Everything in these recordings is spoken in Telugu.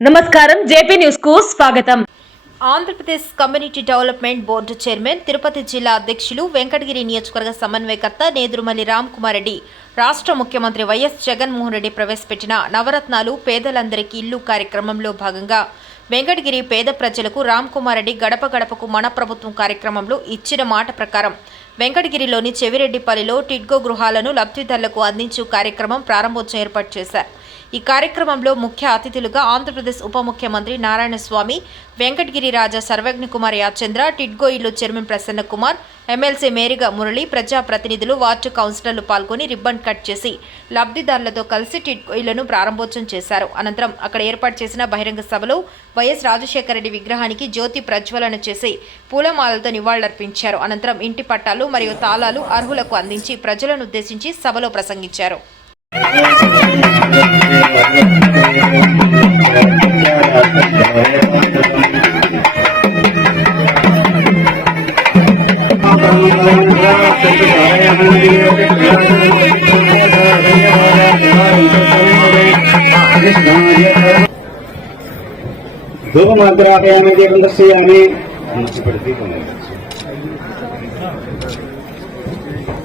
నమస్కారం జేపీ న్యూస్కు స్వాగతం. Andhra Pradesh community development board chairman Tirupati జిల్లా అధ్యక్షులు వెంకటగిరి నియోజకవర్గ సమన్వయకర్త నేదురుమల్లి రామ్కుమార్ రెడ్డి రాష్ట్ర ముఖ్యమంత్రి వైఎస్ జగన్మోహన్ రెడ్డి ప్రవేశపెట్టిన నవరత్నాలు పేదలందరికీ ఇల్లు కార్యక్రమంలో భాగంగా వెంకటగిరి పేద ప్రజలకు రామ్కుమార్ రెడ్డి గడప గడపకు మన ప్రభుత్వం కార్యక్రమంలో ఇచ్చిన మాట ప్రకారం వెంకటగిరిలోని చెవిరెడ్డిపల్లిలో టిడ్గో గృహాలను లబ్ధిదారులకు అందించు కార్యక్రమం ప్రారంభోత్సవం ఏర్పాటు చేశారు. ఈ కార్యక్రమంలో ముఖ్య అతిథులుగా ఆంధ్రప్రదేశ్ ఉప ముఖ్యమంత్రి నారాయణ స్వామి వెంకటగిరి రాజా సర్వజ్ఞ కుమార్ యాచంద్ర టిడ్గో ఇల్లు చైర్మన్ ప్రసన్న కుమార్ ఎమ్మెల్సీ మేరిగా మురళి ప్రజాప్రతినిధులు వార్డు కౌన్సిలర్లు పాల్గొని రిబ్బన్ కట్ చేసి లబ్ధిదారులతో కలిసి టిడ్గో ఇళ్ళను ప్రారంభోత్సవం చేశారు. అనంతరం అక్కడ ఏర్పాటు చేసిన బహిరంగ సభలో వైఎస్ రాజశేఖర రెడ్డి విగ్రహానికి జ్యోతి ప్రజ్వలన చేసి పూలమాలతో నివాళులర్పించారు. అనంతరం ఇంటి పట్టాలు మరియు తాళాలు అర్హులకు అందించి ప్రజలను ఉద్దేశించి సభలో ప్రసంగించారు. Dua mantra yang menjadi kondisi yang ini.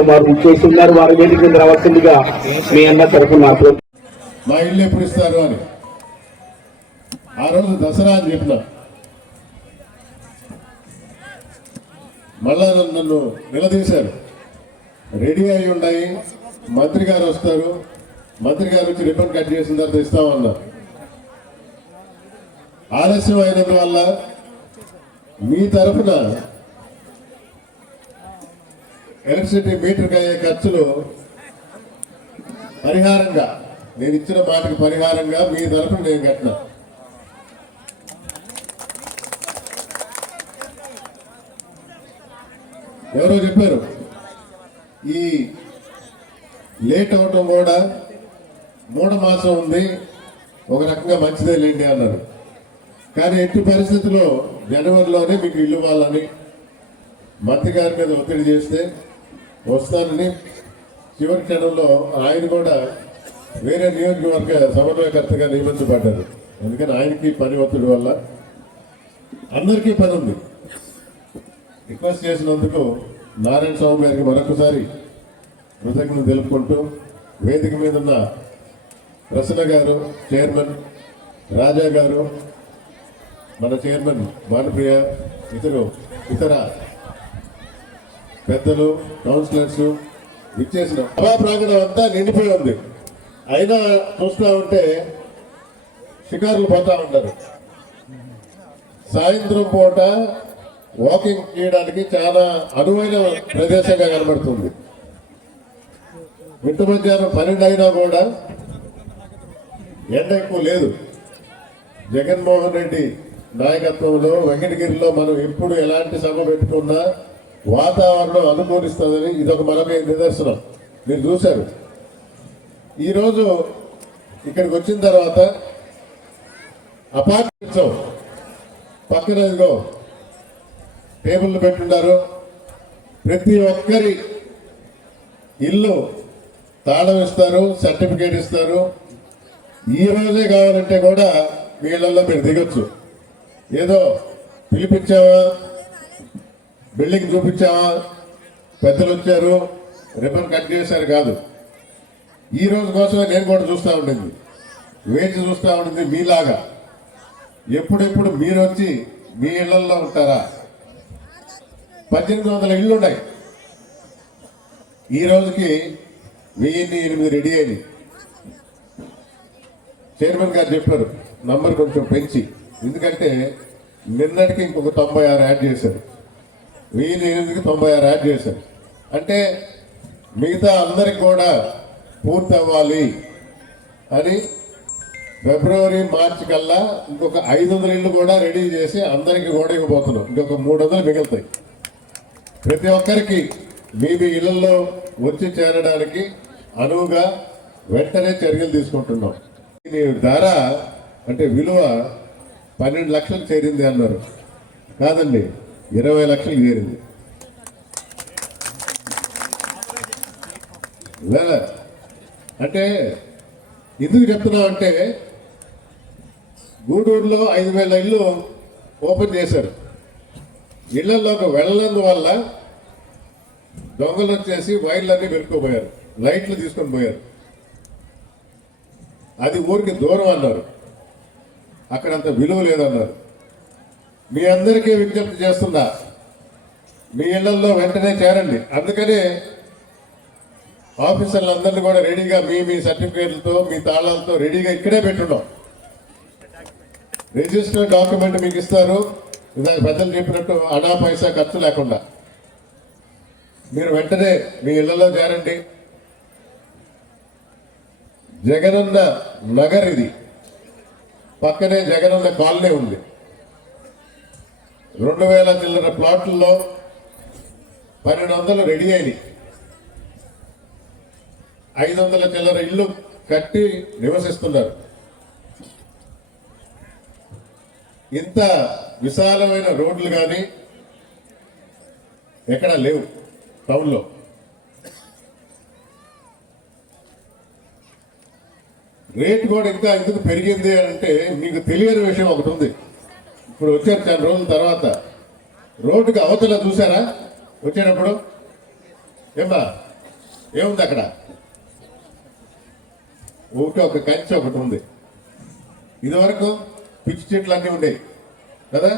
వారు చేస్తున్నారు. వారి వేదిక రావాల్సిందిగా మీ అన్న తరఫున మా ఇల్లు ఎప్పుడు ఇస్తారు అని. ఆ రోజు దసరా అని చెప్పిన. మళ్ళా నన్ను- నన్ను నిలదీశారు. రెడీ అయి ఉన్నాయి మంత్రి గారు వస్తారు. మంత్రి గారు వచ్చి రిబ్బన్ కట్ చేసిన తర్వాత ఇస్తామన్నా. ఆలస్యం అయినందువల్ల మీ తరఫున ఎలక్ట్రిసిటీ మీటర్కి అయ్యే ఖర్చులు పరిహారంగా. నేను ఇచ్చిన మాటకు పరిహారంగా మీ తరఫున నేను కట్టినా. ఎవరో చెప్పారు? ఈ లేట్ అవటం కూడా మూడ మాసం ఉంది ఒక రకంగా మంచిదే లేండి అన్నారు. కానీ ఎట్టి పరిస్థితుల్లో జనవరిలోనే మీకు ఇల్లు వాళ్ళని మంత్రి గారి మీద ఒత్తిడి చేస్తే వస్తానని చివరి క్షణంలో ఆయన కూడా వేరే నియోజకవర్గ సమన్వయకర్తగా నియమించబడ్డారు. అందుకని ఆయనకి పని ఒత్తిడి వల్ల? అందరికీ పని ఉంది. రిక్వెస్ట్ చేసినందుకు నారాయణ స్వామి గారికి మరొకసారి కృతజ్ఞతలు తెలుపుకుంటూ వేదిక మీద ఉన్న ప్రసన్న గారు చైర్మన్ రాజా గారు మన చైర్మన్ భానుప్రియ ఇతరు ఇతర పెద్దలు కౌన్సిలర్స్ ఇచ్చేసిన సభా ప్రాంగణం అంతా నిండిపోయి ఉంది. అయినా చూస్తూ ఉంటే షికారులు పోతా ఉంటారు సాయంత్రం పూట వాకింగ్ చేయడానికి చాలా అనువైన ప్రదేశంగా కనబడుతుంది. ఇంటి మధ్యాహ్నం పన్నెండు అయినా కూడా ఎండ ఎక్కువ లేదు. జగన్మోహన్ రెడ్డి నాయకత్వంలో వెంకటగిరిలో మనం ఎప్పుడు ఎలాంటి సభ పెట్టుకున్నా వాతావరణం అనుకూలిస్తుందని ఇదొక మనమే నిదర్శనం. మీరు చూశారు. ఈరోజు ఇక్కడికి వచ్చిన తర్వాత అపార్ట్మెంట్స్ పక్కన ఇదిగో టేబుల్ పెట్టుండారు. ప్రతి ఒక్కరి ఇల్లు తాళం ఇస్తారు సర్టిఫికేట్ ఇస్తారు. ఈ రోజే కావాలంటే కూడా వీళ్ళల్లో మీరు దిగొచ్చు. ఏదో పిలిపించావా? బిల్డింగ్ చూపించావా పెద్దలు వచ్చారు రిబ్బన్ కట్ చేశారు కాదు. ఈ రోజు కోసమే నేను కూడా చూస్తూ ఉండింది. వేచి చూస్తూ ఉండింది మీలాగా. ఎప్పుడెప్పుడు మీరు వచ్చి మీ ఇళ్ళలో ఉంటారా? పద్దెనిమిది వందల ఇళ్ళు ఉన్నాయి ఈ రోజుకి వెయ్యిన్ని ఎనిమిది రెడీ అయింది చైర్మన్ గారు చెప్పారు నంబర్ కొంచెం పెంచి. ఎందుకంటే నిన్నటికి ఇంకొక తొంభై ఆరు యాడ్ చేశారు. నేను ఎనిమిదికి తొంభై ఆరు యాడ్ చేశాను? అంటే మిగతా అందరికి కూడా పూర్తి అవ్వాలి అని ఫిబ్రవరి మార్చి కల్లా ఇంకొక ఐదు వందల ఇళ్ళు కూడా రెడీ చేసి అందరికి కూడా ఇవ్వబోతున్నాం. ఇంకొక మూడు వందలు మిగులుతాయి. ప్రతి ఒక్కరికి మీ మీ ఇళ్ళలో వచ్చి చేరడానికి అనువుగా వెంటనే చర్యలు తీసుకుంటున్నాం. దీని ధర అంటే విలువ పన్నెండు లక్షలు చేరింది అన్నారు. కాదండి. ఇరవై లక్షలు చేరింది అంటే ఎందుకు చెప్తున్నాం అంటే గూడూరులో ఐదు వేల ఇల్లు ఓపెన్ చేశారు. ఇళ్ళలోకి వెళ్ళనందువల్ల దొంగలు వచ్చేసి వైర్లన్నీ పెరుక్కుపోయారు లైట్లు తీసుకొని పోయారు. అది ఊరికి దూరం అన్నారు. అక్కడ అంత విలువ లేదన్నారు. మీ అందరికీ విజ్ఞప్తి చేస్తున్నా. మీ ఇళ్ళలో వెంటనే చేరండి. అందుకనే ఆఫీసర్లందరినీ కూడా రెడీగా మీ మీ సర్టిఫికేట్లతో మీ తాళాలతో రెడీగా ఇక్కడే పెట్టున్నాం రిజిస్టర్ డాక్యుమెంట్ మీకు ఇస్తారు. ఇందాక పెద్దలు చెప్పినట్టు అడా పైసా ఖర్చు లేకుండా. మీరు వెంటనే మీ ఇళ్ళలో చేరండి. జగనన్న నగర్ ఇది. పక్కనే జగనన్న కాలనీ ఉంది. రెండు వేల చిల్లర ప్లాట్లలో పన్నెండు వందలు రెడీ అయినాయి. ఐదు వందల చిల్లర ఇల్లు కట్టి నివసిస్తున్నారు. ఇంత విశాలమైన రోడ్లు కానీ ఎక్కడా లేవు టౌన్లో. రేట్ కూడా ఇంకా ఎందుకు పెరిగింది అని అంటే మీకు తెలియని విషయం ఒకటి ఉంది. ఇప్పుడు వచ్చారు చాలా రోజుల తర్వాత. రోడ్డుకి అవతల చూసారా? వచ్చేటప్పుడు? ఏమ్మా? ఏముంది అక్కడ? ఒకటి ఒక కంచె ఒకటి ఉంది. ఇదివరకు పిచ్చి చెట్లు అన్నీ ఉండేవి. కదా?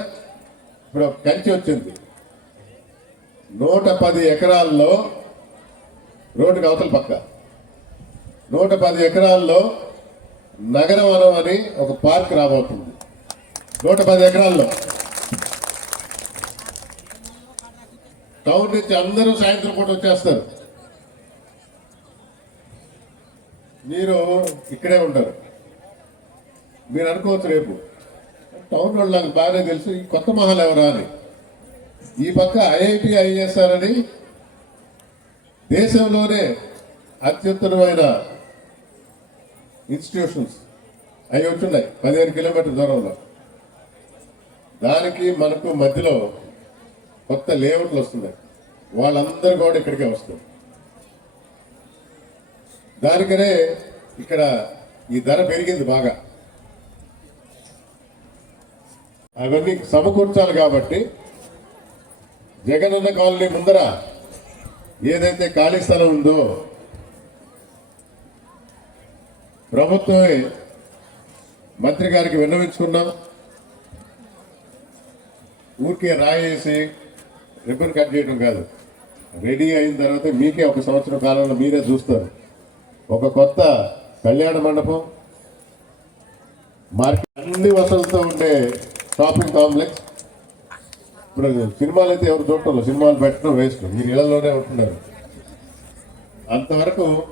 ఇప్పుడు ఒక కంచె వచ్చింది. నూట పది ఎకరాల్లో రోడ్డుకి అవతల పక్క. నూట పది ఎకరాల్లో నగరవనం అని ఒక పార్క్ రాబోతుంది. నూట పది ఎకరాల్లో. టౌన్ నుంచి అందరూ సాయంత్రం పూట వచ్చేస్తారు. మీరు ఇక్కడే ఉంటారు. మీరు అనుకోవచ్చు రేపు. టౌన్ వాళ్ళు నాకు బాగానే తెలుసు ఈ కొత్త మహల్ ఎవరా అని. ఈ పక్క ఐఐటి ఐఎస్ఆర్ అని దేశంలోనే అత్యుత్తమైన ఇన్స్టిట్యూషన్స్ అవి వచ్చున్నాయి పదిహేను కిలోమీటర్ దూరంలో. దానికి మనకు మధ్యలో కొత్త లేఅవుట్లు వస్తున్నాయి. వాళ్ళందరూ కూడా ఇక్కడికే వస్తారు. దానికనే ఇక్కడ ఈ ధర పెరిగింది బాగా. అవన్నీ సమకూర్చాలి కాబట్టి జగనన్న కాలనీ ముందర ఏదైతే ఖాళీ స్థలం ఉందో ప్రభుత్వమే మంత్రి గారికి విన్నవించుకున్నాం. ఊరికే రాయేసి రిబ్బన్ కట్ చేయడం కాదు. రెడీ అయిన తర్వాత మీకే ఒక సంవత్సరం కాలంలో మీరే చూస్తారు. ఒక కొత్త కళ్యాణ మండపం మార్కెట్ అన్ని వసతులతో ఉండే షాపింగ్ కాంప్లెక్స్. ఇప్పుడు సినిమాలు అయితే ఎవరు చూడటం సినిమాలు పెట్టడం వేస్ట్. మీరు ఇళ్ళలోనే ఉంటున్నారు. అంతవరకు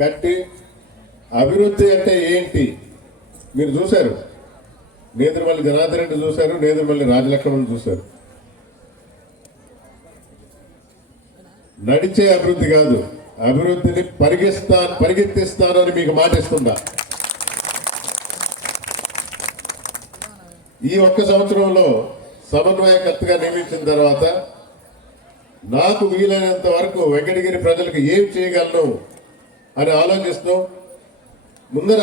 కట్టి అభివృద్ధి అంటే ఏంటి? మీరు చూశారు. నేదురుమల్లి జనార్దన్ రెడ్డి చూశారు నేదురుమల్లి రాజలక్ష్మణ్ చూశారు. నడిచే అభివృద్ధి కాదు అభివృద్ధిని పరిగిస్తా పరిగెత్తిస్తాను అని మీకు మాటిస్తుందా? ఈ ఒక్క సంవత్సరంలో సమన్వయకర్తగా నియమించిన తర్వాత నాకు వీలైనంత వరకు వెంకటగిరి ప్రజలకు ఏం చేయగలను అని ఆలోచిస్తూ ముందర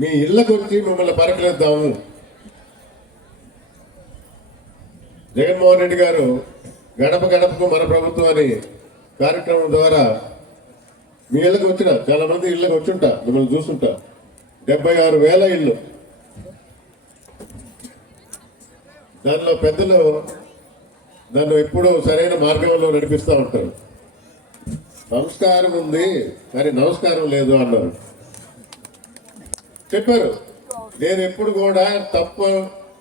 మీ ఇళ్ళకు వచ్చి మిమ్మల్ని పరకలేద్దాము. జగన్మోహన్ రెడ్డి గారు గడప గడపకు మన ప్రభుత్వం అనే కార్యక్రమం ద్వారా మీ ఇళ్ళకి వచ్చిన చాలా మంది ఇళ్ళకి వచ్చుంటా మిమ్మల్ని చూసుంటా డెబ్బై ఆరు వేల ఇళ్ళు. దానిలో పెద్దలు నన్ను ఎప్పుడూ సరైన మార్గంలో నడిపిస్తూ ఉంటారు. నమస్కారం ఉంది కానీ నమస్కారం లేదు అన్నారు. చెప్పారు. నేను ఎప్పుడు కూడా తప్పు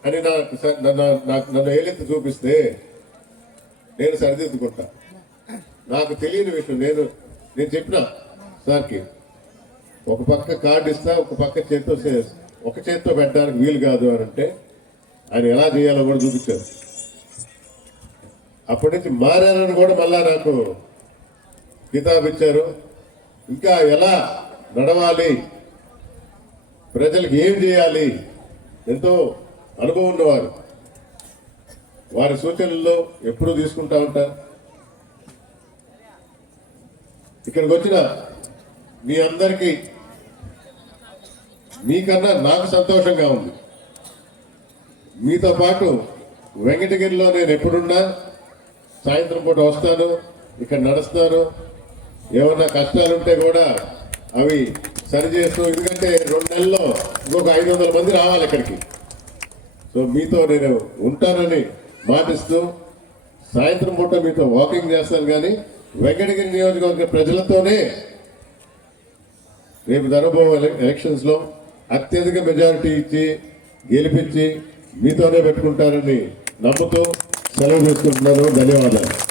అని నాకు నాకు నన్ను ఏలెత్తి చూపిస్తే నేను సరిదిద్దుకుంటా. నాకు తెలియని విషయం నేను నేను చెప్పిన సార్కి ఒక పక్క కార్డు ఇస్తా ఒక పక్క చేత్తో ఒక చేత్తో పెట్టడానికి వీలు కాదు అని అంటే ఆయన ఎలా చేయాలో కూడా చూపించారు. అప్పటి నుంచి మారానని కూడా మళ్ళా నాకు కితాబిచ్చారు. ఇంకా ఎలా నడవాలి ప్రజలకు ఏం చేయాలి? ఎంతో అనుభవం ఉన్నవారు. వారి సూచనల్లో ఎప్పుడూ తీసుకుంటా ఉంటారు. ఇక్కడికి వచ్చిన మీ అందరికీ మీకన్నా నాకు సంతోషంగా ఉంది. మీతో పాటు వెంకటగిరిలో నేను ఎప్పుడున్నా సాయంత్రం పూట వస్తాను ఇక్కడ నడుస్తాను. ఏమన్నా కష్టాలుంటే కూడా అవి సరి చేస్తూ ఎందుకంటే రెండు నెలల్లో ఇంకొక ఐదు వందల మంది రావాలి ఇక్కడికి. సో మీతో నేను ఉంటానని మాటిస్తూ సాయంత్రం పూట మీతో వాకింగ్ చేస్తాను కానీ వెంకటగిరి నియోజకవర్గ ప్రజలతోనే రేపు జరగబోయే ఎలక్షన్స్లో అత్యధిక మెజారిటీ ఇచ్చి గెలిపించి మీతోనే పెట్టుకుంటారని నమ్ముతూ సెలవు తీసుకుంటున్నాను. ధన్యవాదాలు.